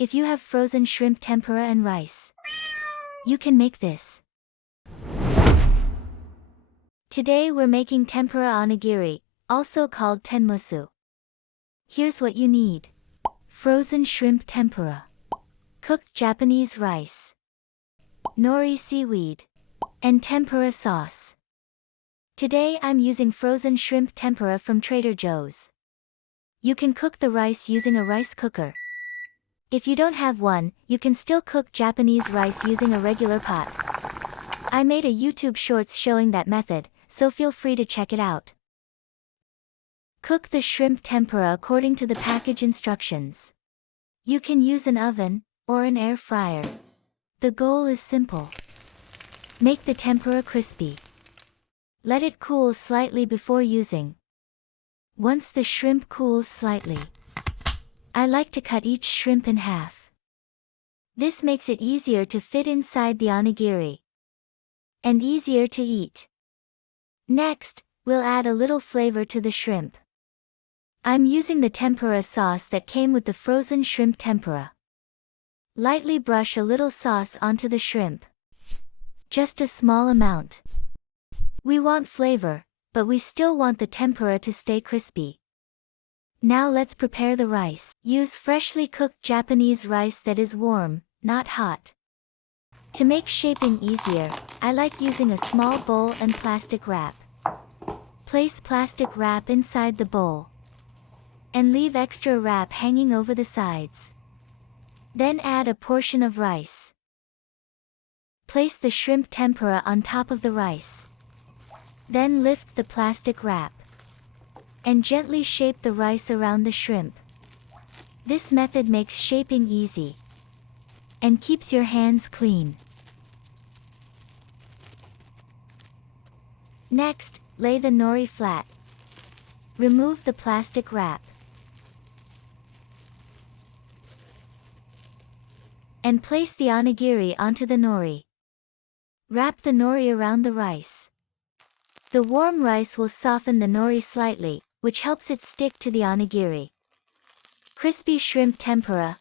If you have frozen shrimp tempura and rice, you can make this. Today we're making tempura onigiri, also called tenmusu. Here's what you need. Frozen shrimp tempura, cooked Japanese rice, nori seaweed, and tempura sauce. Today I'm using frozen shrimp tempura from Trader Joe's. You can cook the rice using a rice cooker. If you don't have one, you can still cook Japanese rice using a regular pot. I made a YouTube shorts showing that method, so feel free to check it out. Cook the shrimp tempura according to the package instructions. You can use an oven or an air fryer. The goal is simple. Make the tempura crispy. Let it cool slightly before using. Once the shrimp cools slightly, I like to cut each shrimp in half. This makes it easier to fit inside the onigiri and easier to eat. Next, we'll add a little flavor to the shrimp. I'm using the tempura sauce that came with the frozen shrimp tempura. Lightly brush a little sauce onto the shrimp. Just a small amount. We want flavor, but we still want the tempura to stay crispy. Now let's prepare the rice. Use freshly cooked Japanese rice that is warm, not hot. To make shaping easier, I like using a small bowl and plastic wrap. Place plastic wrap inside the bowl and leave extra wrap hanging over the sides. Then add a portion of rice. Place the shrimp tempura on top of the rice. Then lift the plastic wrap and gently shape the rice around the shrimp. This method makes shaping easy and keeps your hands clean. Next, lay the nori flat. Remove the plastic wrap and place the onigiri onto the nori. Wrap the nori around the rice. The warm rice will soften the nori slightly, which helps it stick to the onigiri. Crispy shrimp tempura,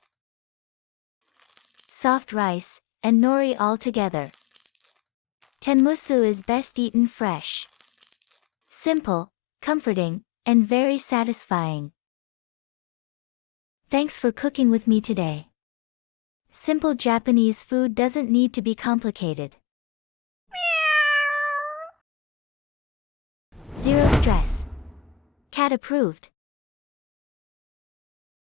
soft rice, and nori all together. Tenmusu is best eaten fresh. Simple, comforting, and very satisfying. Thanks for cooking with me today. Simple Japanese food doesn't need to be complicated. Zero stress. Cat approved.